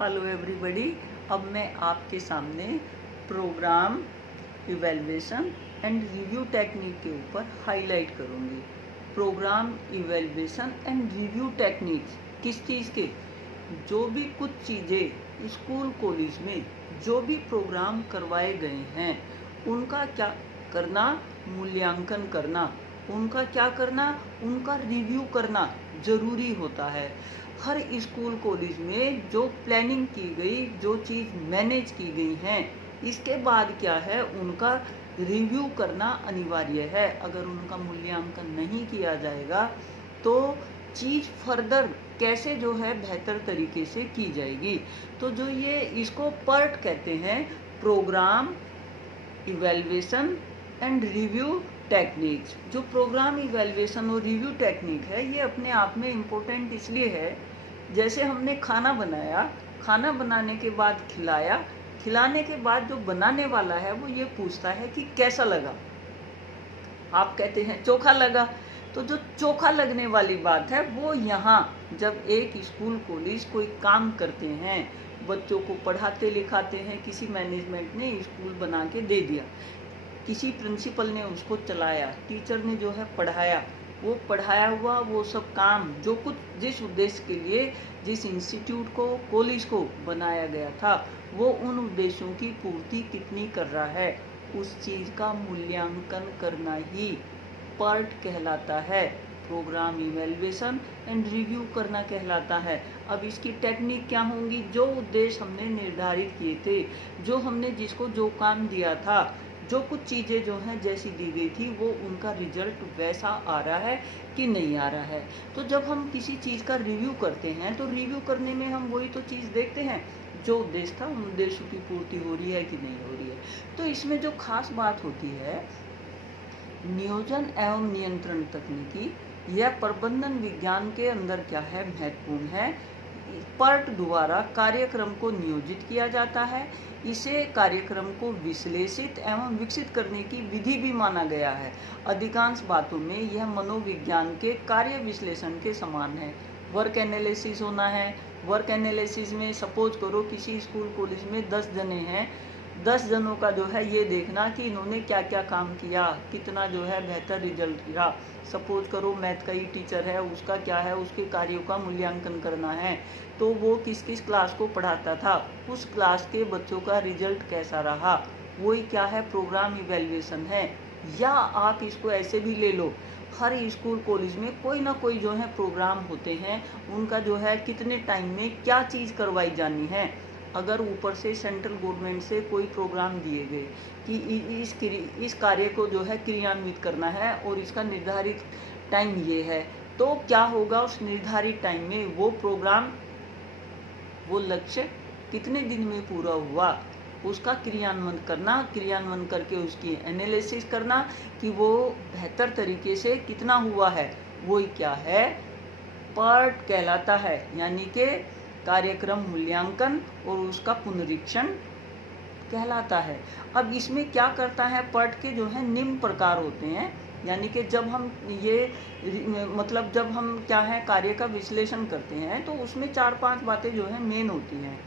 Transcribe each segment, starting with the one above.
Hello everybody. अब मैं आपके सामने program evaluation and review technique के ऊपर हाईलाइट करूँगी। Program evaluation and review techniques किस चीज़ के, जो भी कुछ चीज़ें स्कूल कॉलेज में जो भी प्रोग्राम करवाए गए हैं उनका क्या करना, मूल्यांकन करना, उनका क्या करना, उनका रिव्यू करना ज़रूरी होता है। हर स्कूल कॉलेज में जो प्लानिंग की गई, जो चीज़ मैनेज की गई हैं, इसके बाद क्या है, उनका रिव्यू करना अनिवार्य है। अगर उनका मूल्यांकन नहीं किया जाएगा तो चीज़ फर्दर कैसे जो है बेहतर तरीके से की जाएगी। तो जो ये इसको पर्ट कहते हैं, program evaluation and review techniques. जो प्रोग्राम इवैल्यूएशन और रिव्यू टेक्निक है, ये अपने आप में इम्पोर्टेंट इसलिए है, जैसे हमने खाना बनाया, खाना बनाने के बाद खिलाया, खिलाने के बाद जो बनाने वाला है वो ये पूछता है कि कैसा लगा। आप कहते हैं चोखा लगा, तो जो चोखा लगने वाली बात है वो यहाँ जब एक स्कूल कॉलेज कोई काम करते हैं, बच्चों को पढ़ाते लिखाते हैं, किसी मैनेजमेंट ने स्कूल बना के दे दिया, किसी प्रिंसिपल ने उसको चलाया, टीचर ने जो है पढ़ाया, वो पढ़ाया हुआ वो सब काम जो कुछ जिस उद्देश्य के लिए, जिस इंस्टीट्यूट को, कॉलेज को बनाया गया था, वो उन उद्देश्यों की पूर्ति कितनी कर रहा है, उस चीज़ का मूल्यांकन करना ही पार्ट कहलाता है। प्रोग्राम इवैल्यूएशन एंड रिव्यू करना कहलाता है। अब इसकी टेक्निक क्या होंगी, जो उद्देश्य हमने निर्धारित किए थे, जो हमने जिसको जो काम दिया था, जो कुछ चीज़ें जो हैं जैसी दी गई थी, वो उनका रिजल्ट वैसा आ रहा है कि नहीं आ रहा है। तो जब हम किसी चीज़ का रिव्यू करते हैं तो रिव्यू करने में हम वही तो चीज़ देखते हैं, जो उद्देश्य था उन उद्देश्यों की पूर्ति हो रही है कि नहीं हो रही है। तो इसमें जो खास बात होती है, नियोजन एवं नियंत्रण तकनीकी यह प्रबंधन विज्ञान के अंदर क्या है, महत्वपूर्ण है। पर्ट द्वारा कार्यक्रम को नियोजित किया जाता है। इसे कार्यक्रम को विश्लेषित एवं विकसित करने की विधि भी माना गया है। अधिकांश बातों में यह मनोविज्ञान के कार्य विश्लेषण के समान है। वर्क एनालिसिस होना है। वर्क एनालिसिस में सपोज करो किसी स्कूल कॉलेज में 10 जने हैं, 10 जनों का जो है ये देखना कि इन्होंने क्या क्या काम किया, कितना जो है बेहतर रिजल्ट किया। सपोज करो मैथ का ही टीचर है, उसका क्या है, उसके कार्यों का मूल्यांकन करना है, तो वो किस किस क्लास को पढ़ाता था, उस क्लास के बच्चों का रिजल्ट कैसा रहा, वही क्या है, प्रोग्राम इवैल्यूएशन है। या आप इसको ऐसे भी ले लो, हर स्कूल कॉलेज में कोई ना कोई जो है प्रोग्राम होते हैं, उनका जो है कितने टाइम में क्या चीज़ करवाई जानी है। अगर ऊपर से सेंट्रल गवर्नमेंट से कोई प्रोग्राम दिए गए कि इस कार्य को जो है क्रियान्वित करना है और इसका निर्धारित टाइम ये है, तो क्या होगा, उस निर्धारित टाइम में वो प्रोग्राम, वो लक्ष्य कितने दिन में पूरा हुआ, उसका क्रियान्वयन करना, क्रियान्वयन करके उसकी एनालिसिस करना कि वो बेहतर तरीके से कितना हुआ है, वो क्या है, पार्ट कहलाता है। यानी कि कार्यक्रम मूल्यांकन और उसका पुनरीक्षण कहलाता है। अब इसमें क्या करता है, पर्ट के जो है निम्न प्रकार होते हैं। यानी कि जब हम जब हम क्या है कार्य का विश्लेषण करते हैं तो उसमें 4-5 बातें जो है मेन होती हैं।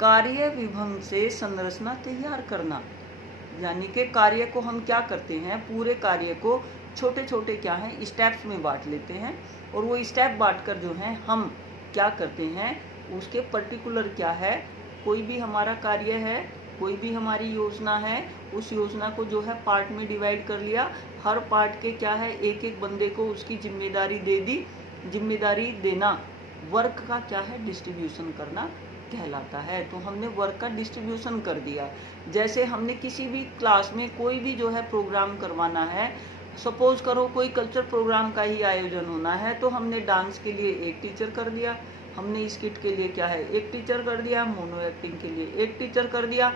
कार्य विभंग से संरचना तैयार करना, यानी कि कार्य को हम क्या करते हैं, पूरे कार्य को छोटे छोटे क्या है स्टेप्स में बांट लेते हैं, और वो स्टेप बांट कर जो है हम क्या करते हैं, उसके पर्टिकुलर क्या है, कोई भी हमारा कार्य है, कोई भी हमारी योजना है, उस योजना को जो है पार्ट में डिवाइड कर लिया, हर पार्ट के क्या है एक एक बंदे को उसकी जिम्मेदारी दे दी। जिम्मेदारी देना वर्क का क्या है, डिस्ट्रीब्यूशन करना कहलाता है। तो हमने वर्क का डिस्ट्रीब्यूशन कर दिया। जैसे हमने किसी भी क्लास में कोई भी जो है प्रोग्राम करवाना है, सपोज करो कोई कल्चर प्रोग्राम का ही आयोजन होना है, तो हमने डांस के लिए एक टीचर कर दिया, हमने स्किट के लिए क्या है एक टीचर कर दिया, मोनो एक्टिंग के लिए एक टीचर कर दिया,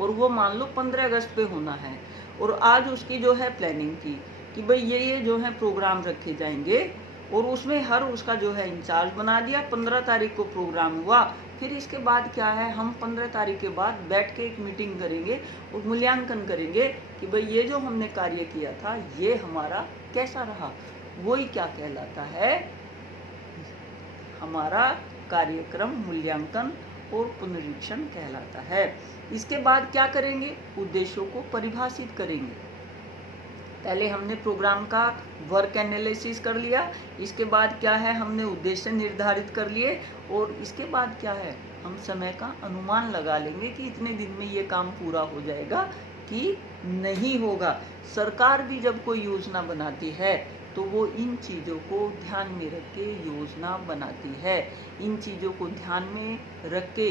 और वो मान लो 15 अगस्त पे होना है, और आज उसकी जो है प्लानिंग की कि भाई ये जो है प्रोग्राम रखे जाएंगे, और उसमें हर उसका जो है इंचार्ज बना दिया। 15 तारीख को प्रोग्राम हुआ, फिर इसके बाद क्या है, हम 15 तारीख के बाद बैठ के एक मीटिंग करेंगे और मूल्यांकन करेंगे कि भाई ये जो हमने कार्य किया था ये हमारा कैसा रहा। वही क्या कहलाता है, हमारा कार्यक्रम मूल्यांकन और पुनरीक्षण कहलाता है। इसके बाद क्या करेंगे, उद्देश्यों को परिभाषित करेंगे। पहले हमने प्रोग्राम का वर्क एनालिसिस कर लिया, इसके बाद क्या है, हमने उद्देश्य निर्धारित कर लिए, और इसके बाद क्या है, हम समय का अनुमान लगा लेंगे कि इतने दिन में ये काम पूरा हो जाएगा कि नहीं होगा। सरकार भी जब कोई योजना बनाती है तो वो इन चीज़ों को ध्यान में रख के योजना बनाती है। इन चीज़ों को ध्यान में रख के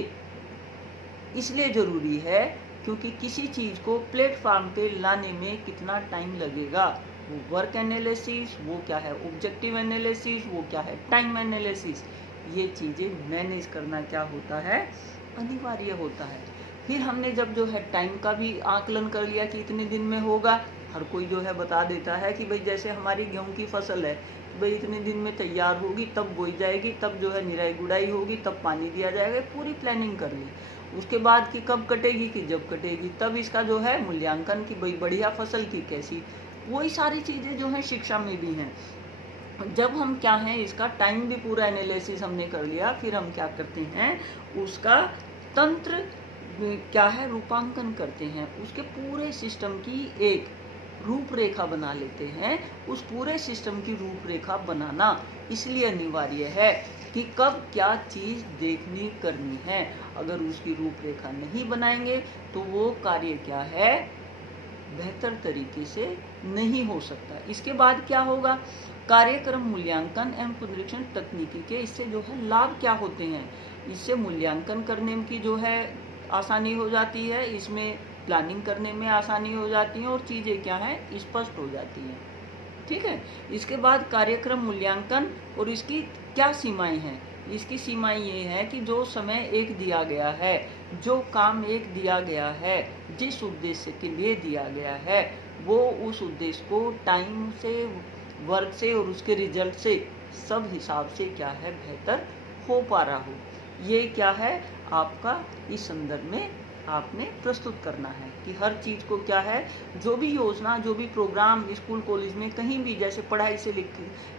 इसलिए ज़रूरी है क्योंकि किसी चीज़ को प्लेटफॉर्म पे लाने में कितना टाइम लगेगा, वो वर्क एनालिसिस, वो क्या है ऑब्जेक्टिव एनालिसिस, वो क्या है टाइम एनालिसिस, ये चीज़ें मैनेज करना क्या होता है, अनिवार्य होता है। फिर हमने जब जो है टाइम का भी आकलन कर लिया कि इतने दिन में होगा, हर कोई जो है बता देता है कि भाई जैसे हमारी गेहूं की फसल है, भाई इतने दिन में तैयार होगी, तब बोई जाएगी, तब जो है निराई गुड़ाई होगी, तब पानी दिया जाएगा, पूरी प्लानिंग कर ली। उसके बाद कि कब कटेगी, कि जब कटेगी तब इसका जो है मूल्यांकन की भाई बढ़िया फसल की कैसी, वही सारी चीज़ें जो हैं शिक्षा में भी हैं। जब हम क्या है, इसका टाइम भी पूरा एनालिसिस हमने कर लिया, फिर हम क्या करते हैं, उसका तंत्र क्या है रूपांकन करते हैं, उसके पूरे सिस्टम की एक रूपरेखा बना लेते हैं। उस पूरे सिस्टम की रूपरेखा बनाना इसलिए अनिवार्य है कि कब क्या चीज़ देखनी करनी है। अगर उसकी रूपरेखा नहीं बनाएंगे तो वो कार्य क्या है, बेहतर तरीके से नहीं हो सकता। इसके बाद क्या होगा, कार्यक्रम मूल्यांकन एवं पुनरीक्षण तकनीकी के इससे जो है लाभ क्या होते हैं। इससे मूल्यांकन करने की जो है आसानी हो जाती है, इसमें प्लानिंग करने में आसानी हो जाती है, और चीज़ें क्या हैं स्पष्ट हो जाती हैं। ठीक है। इसके बाद कार्यक्रम मूल्यांकन और इसकी क्या सीमाएं हैं। इसकी सीमाएं ये है कि जो समय एक दिया गया है, जो काम एक दिया गया है, जिस उद्देश्य के लिए दिया गया है, वो उस उद्देश्य को टाइम से, वर्क से और उसके रिजल्ट से सब हिसाब से क्या है बेहतर हो पा रहा हो। ये क्या है आपका इस संदर्भ में आपने प्रस्तुत करना है कि हर चीज़ को क्या है, जो भी योजना, जो भी प्रोग्राम स्कूल कॉलेज में कहीं भी जैसे पढ़ाई से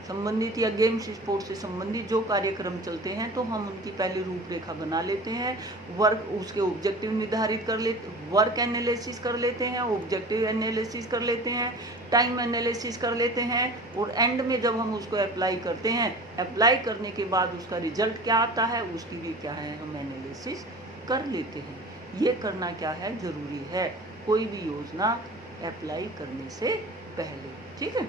संबंधित या गेम्स स्पोर्ट्स से संबंधित जो कार्यक्रम चलते हैं, तो हम उनकी पहले रूपरेखा बना लेते हैं, वर्क उसके ऑब्जेक्टिव निर्धारित कर लेते, वर्क एनालिसिस कर लेते हैं, ऑब्जेक्टिव एनालिसिस कर लेते हैं, टाइम एनालिसिस कर लेते हैं, और एंड में जब हम उसको अप्लाई करते हैं, अप्लाई करने के बाद उसका रिजल्ट क्या आता है उसकी भी क्या है हम एनालिसिस कर लेते हैं। ये करना क्या है जरूरी है कोई भी योजना अप्लाई करने से पहले। ठीक है।